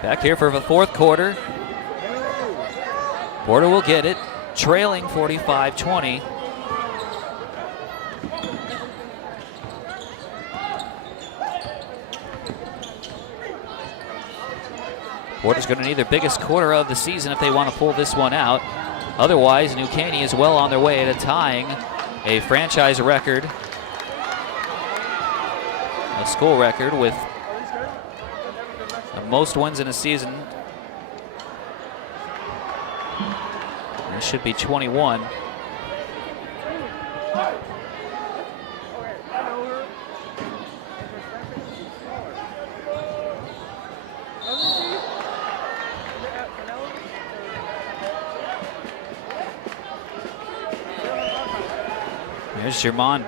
Back here for the fourth quarter. Porter will get it, trailing 45-20. Porter's going to need their biggest quarter of the season if they want to pull this one out. Otherwise, New Caney is well on their way to tying a franchise record, a school record with the most wins in a season. It should be 21. There's Jermon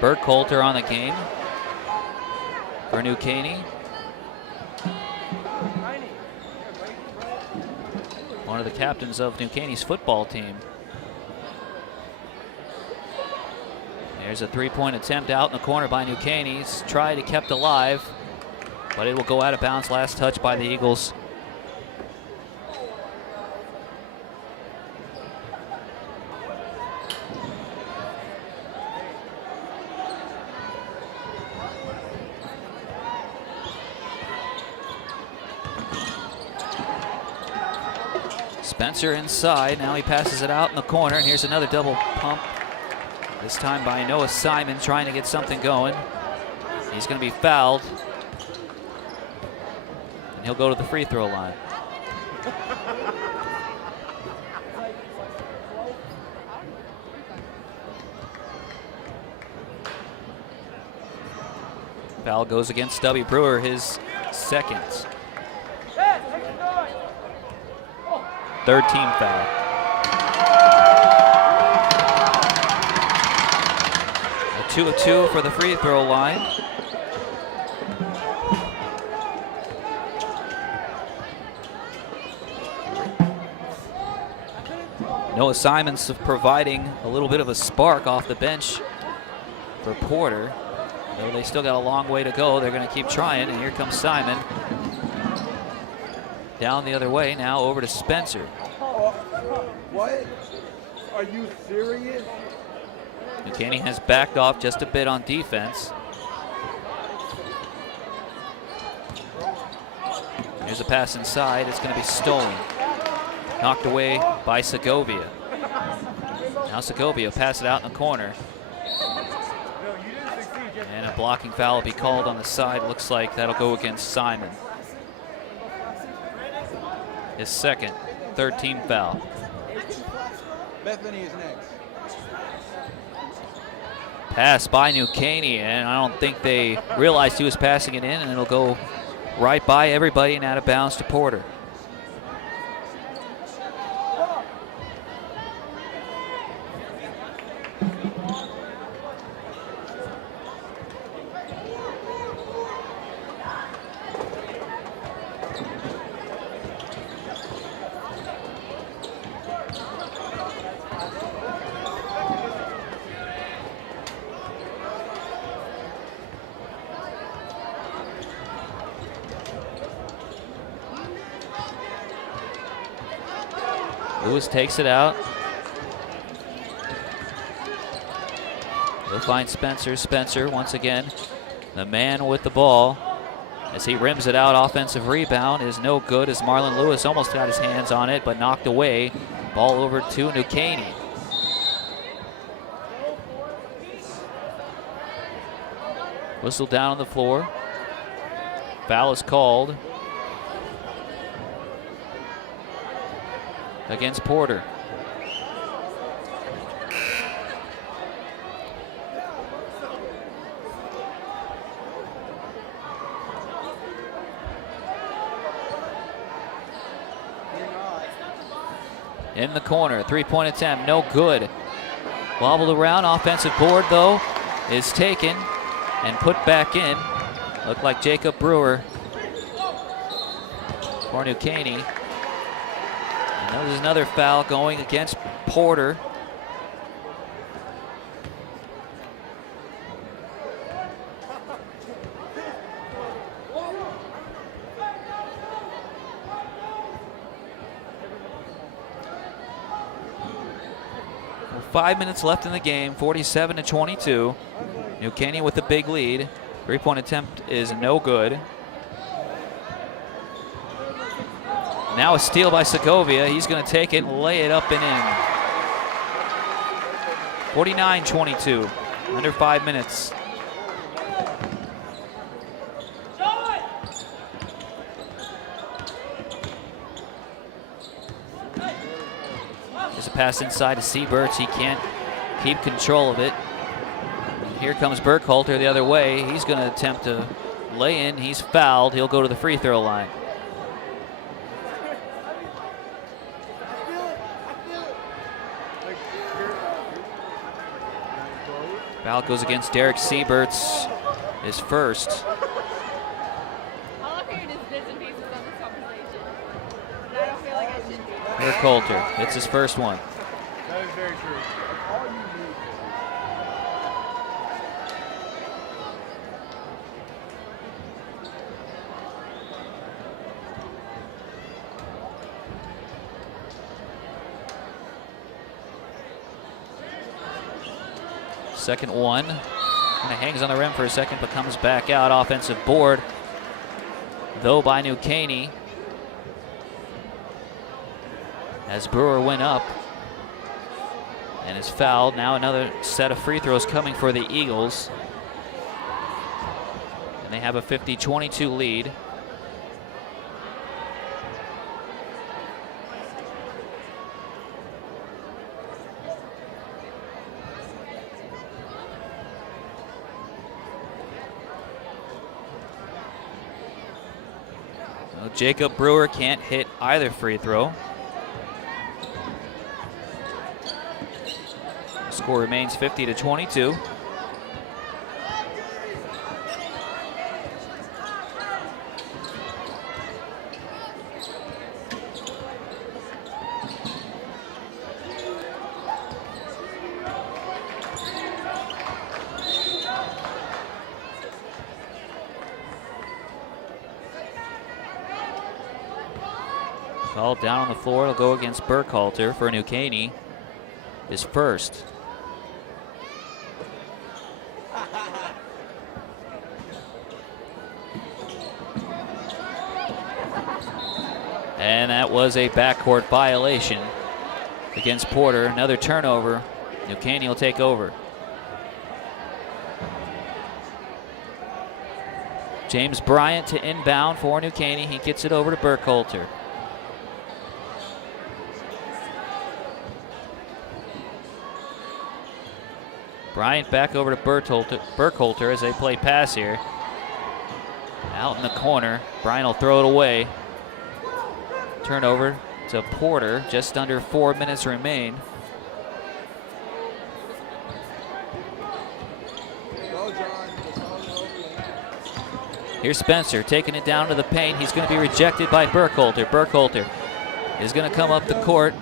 Burkholter on the game for New Caney. One of the captains of New Caney's football team. There's a three-point attempt out in the corner by New Caney. It's tried to kept alive, but it will go out of bounds. Last touch by the Eagles. Spencer inside. Now he passes it out in the corner, and here's another double pump. This time by Noah Simon, trying to get something going. He's going to be fouled. And he'll go to the free throw line. Foul goes against Stubby Brewer, his second. Third team foul. A 2 of 2 for the free throw line. Noah Simons providing a little bit of a spark off the bench for Porter. Though they still got a long way to go, they're going to keep trying, and here comes Simon. Down the other way, now over to Spencer. What? Are you serious? New Caney has backed off just a bit on defense. Here's a pass inside. It's going to be stolen. Knocked away by Segovia. Now Segovia pass it out in the corner. And a blocking foul will be called on the side. Looks like that'll go against Simon. His second, third team foul. Bethany is next. Pass by New Caney, and I don't think they realized he was passing it in, and it'll go right by everybody and out of bounds to Porter. Lewis takes it out. He'll find Spencer. Spencer, once again, the man with the ball. As he rims it out, offensive rebound is no good as Marlon Lewis almost got his hands on it, but knocked away. Ball over to New Caney. Whistle down on the floor. Foul is called against Porter. In the corner, three-point attempt, no good. Wobbled around, offensive board though is taken and put back in. Looked like Jacob Brewer for New Caney. And there's another foul going against Porter. Well, 5 minutes left in the game, 47-22. New Caney with the big lead. Three-point attempt is no good. Now a steal by Segovia. He's going to take it and lay it up and in. 49-22, under 5 minutes. There's a pass inside to Sieberts. He can't keep control of it. Here comes Burkhalter the other way. He's going to attempt to lay in. He's fouled. He'll go to the free throw line. Foul goes against Derek Sieberts, his first. All I'm hearing is bits and pieces on this conversation. And I don't feel like I should be. Burkhalter, it's his first one. That is very true. All you need. Second one. Kind of hangs on the rim for a second, but comes back out. Offensive board, though, by New Caney. As Brewer went up and is fouled. Now another set of free throws coming for the Eagles. And they have a 50-22 lead. Well, Jacob Brewer can't hit either free throw. Score remains 50-22. Ball down on the floor. It'll go against Burkhalter for New Caney. His first. And that was a backcourt violation against Porter. Another turnover. New Caney will take over. James Bryant to inbound for New Caney. He gets it over to Burkhalter. Bryant back over to Burkhalter as they play pass here. Out in the corner. Bryant will throw it away. Turnover to Porter. Just under 4 minutes remain. Here's Spencer taking it down to the paint. He's going to be rejected by Burkhalter. Burkhalter is going to come up the court.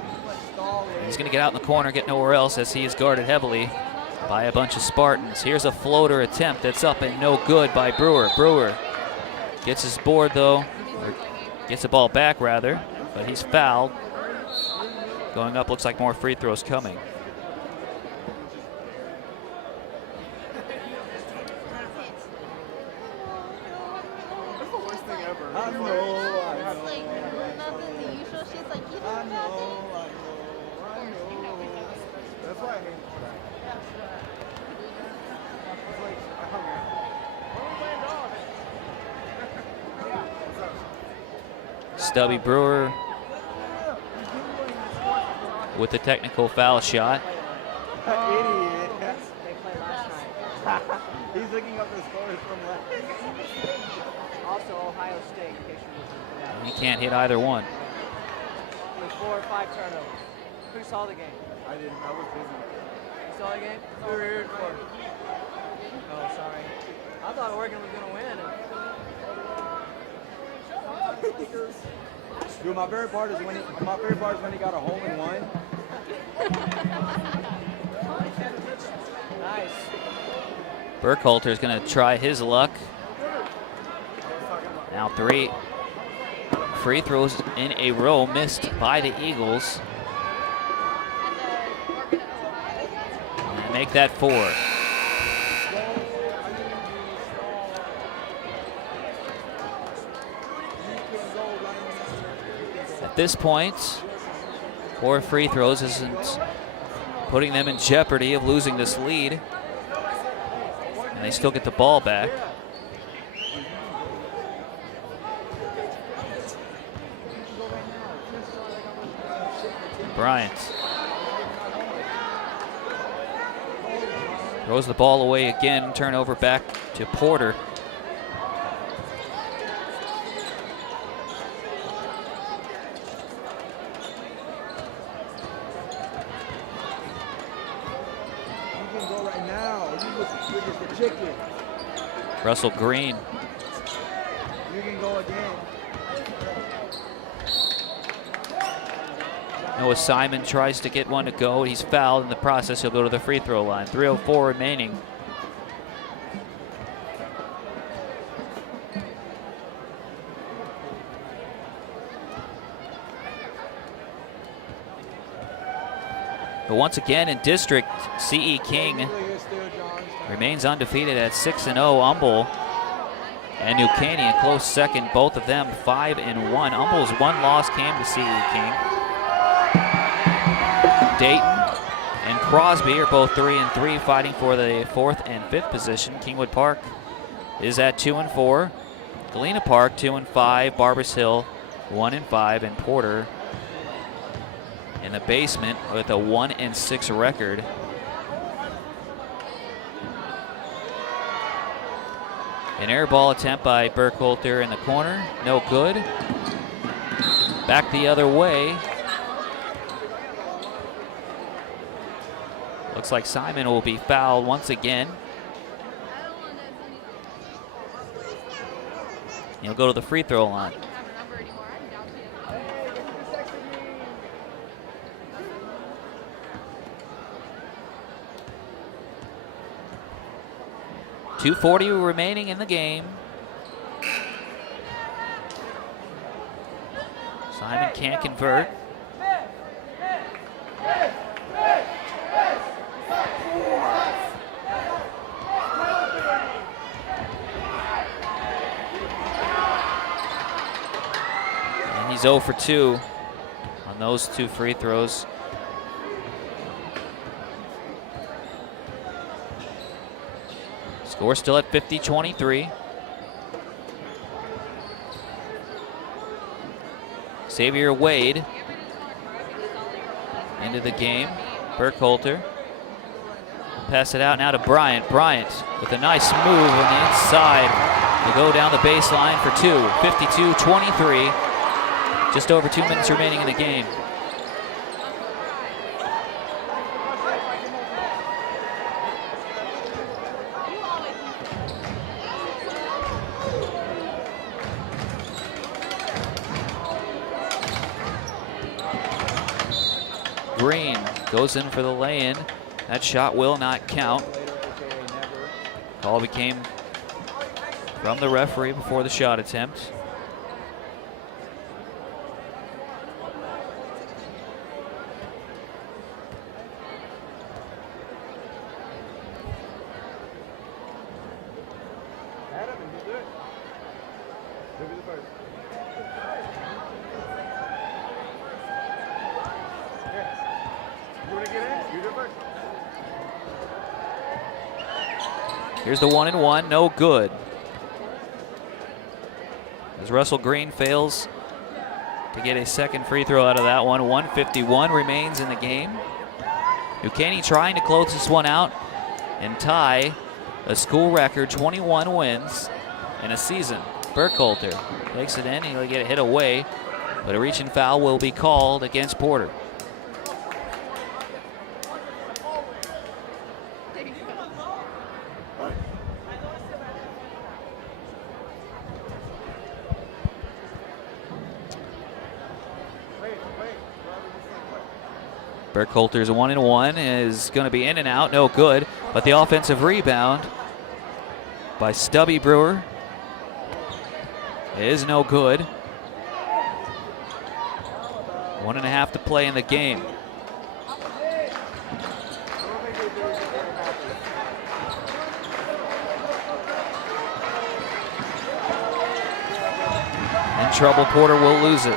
He's going to get out in the corner, get nowhere else as he is guarded heavily by a bunch of Spartans. Here's a floater attempt that's up and no good by Brewer. Brewer gets his board though, or gets the ball back rather, but he's fouled. Going up, looks like more free throws coming. Stubby Brewer with the technical foul shot. Idiot. They played last night. He's looking up the scores from last. Also Ohio State, in case you're looking for that. He can't hit either one. Only 4 or 5 turnovers. Who saw the game? I didn't. I was busy. You saw the game? We were here for. Oh, sorry. I thought Oregon was going to win. Dude, my favorite part is when he got a hole in one. Nice. Burkhalter is going to try his luck. Now 3 free throws in a row missed by the Eagles. And make that 4. At this point, 4 free throws isn't putting them in jeopardy of losing this lead. And they still get the ball back. Bryant throws the ball away again. Turnover back to Porter. Russell Green. You can go again. Noah Simon tries to get one to go. He's fouled in the process. He'll go to the free throw line. 3:04 remaining. But once again in district, C.E. King remains undefeated at 6-0. Humble and New Caney a close second, both of them 5-1. Humble's one loss came to C.E. King. Dayton and Crosby are both 3-3, fighting for the 4th and 5th position. Kingwood Park is at 2-4. Galena Park 2-5. Barbers Hill 1-5, and Porter in the basement with a 1-6 record. An air ball attempt by Burkholder in the corner, no good. Back the other way. Looks like Simon will be fouled once again. He'll go to the free throw line. 2:40 remaining in the game. Simon can't convert. And he's 0 for 2 on those 2 free throws. Score still at 50-23. Xavier Wade into the game. Burkholder. Pass it out now to Bryant. Bryant with a nice move on the inside. They go down the baseline for 2. 52-23. Just over 2 minutes remaining in the game. Green goes in for the lay-in. That shot will not count. Call became from the referee before the shot attempt. Here's the 1-1, no good. As Russell Green fails to get a second free throw out of that one. 1:51 remains in the game. New Caney trying to close this one out and tie a school record 21 wins in a season. Burkholder takes it in, he'll get it hit away, but a reach and foul will be called against Porter. Burkholder's 1-1 is going to be in and out, no good. But the offensive rebound by Stubby Brewer is no good. 1.5 to play in the game. In trouble, Porter will lose it.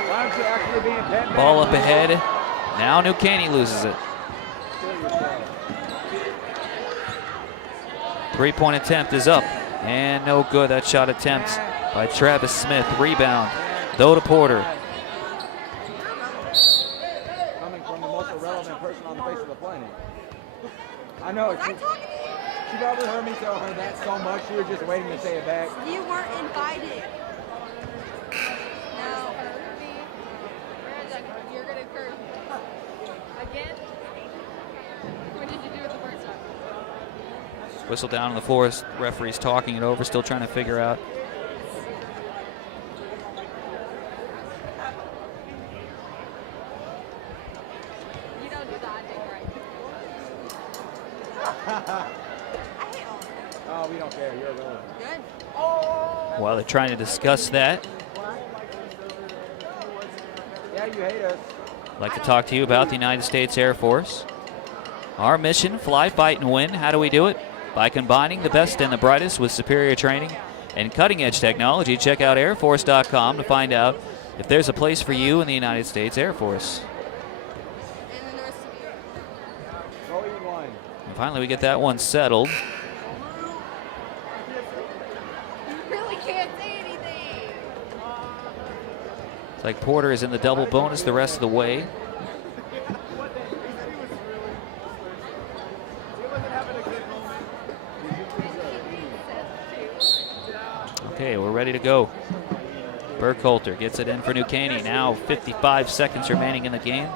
Ball up ahead. Now New Caney loses it. 3-point attempt is up and no good. That shot attempt by Travis Smith. Rebound, though, to Porter. Coming from the most irrelevant person on the face of the planet. I know. She probably heard me tell her that so much, she was just waiting to say it back. You weren't invited. No. You're gonna curse. Again? What did you do it the first time? Whistle down on the floor. Referee's talking it over, still trying to figure out. You don't do the odd thing right. Oh, we don't care. You're irrelevant. Good. While they're trying to discuss that, Yeah, you hate us. I'd like to talk to you about the United States Air Force. Our mission, fly, fight, and win. How do we do it? By combining the best and the brightest with superior training and cutting-edge technology. Check out airforce.com to find out if there's a place for you in the United States Air Force. And finally, we get that one settled. You really can't say anything. It's like Porter is in the double bonus the rest of the way. Okay, we're ready to go. Burkhalter gets it in for New Caney. Now 55 seconds remaining in the game.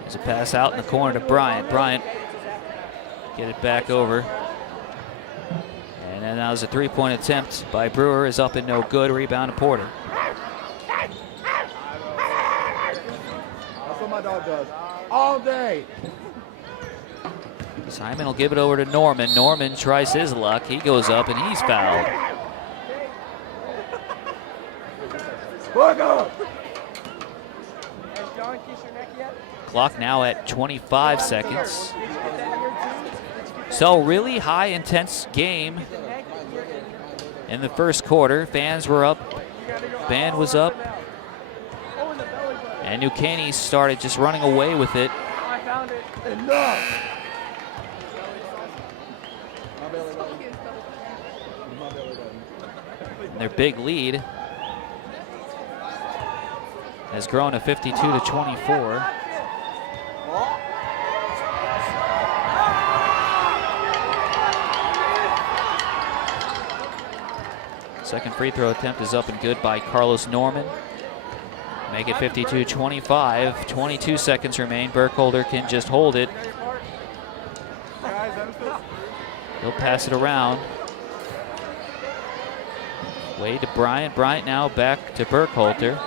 There's a pass out in the corner to Bryant. Bryant get it back over. And then that was a three-point attempt by Brewer, is up and no good. Rebound to Porter. That's what my dog does. All day. Simon will give it over to Norman. Norman tries his luck. He goes up and he's fouled. Look up. Clock now at 25 seconds. So really high intense game in the first quarter. Fans were up. Band was up. And New Caney started just running away with it. Enough. And their big lead has grown to 52 to 24. Second free throw attempt is up and good by Carlos Norman. Make it 52-25. 22 seconds remain. Burkholder can just hold it. He'll pass it around. Wade to Bryant. Bryant now back to Burkholder.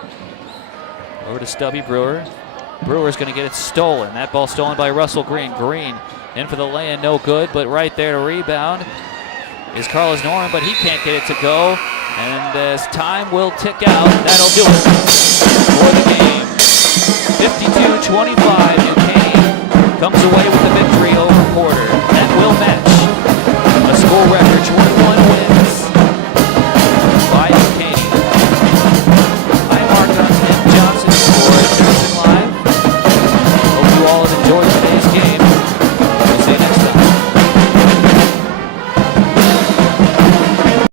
Over to Stubby Brewer. Brewer's going to get it stolen. That ball stolen by Russell Green. Green in for the lay-in, no good, but right there to rebound is Carlos Norman, but he can't get it to go. And as time will tick out, that'll do it for the game. 52-25, New Caney comes away with a victory over Porter. That will match a school record 21 wins.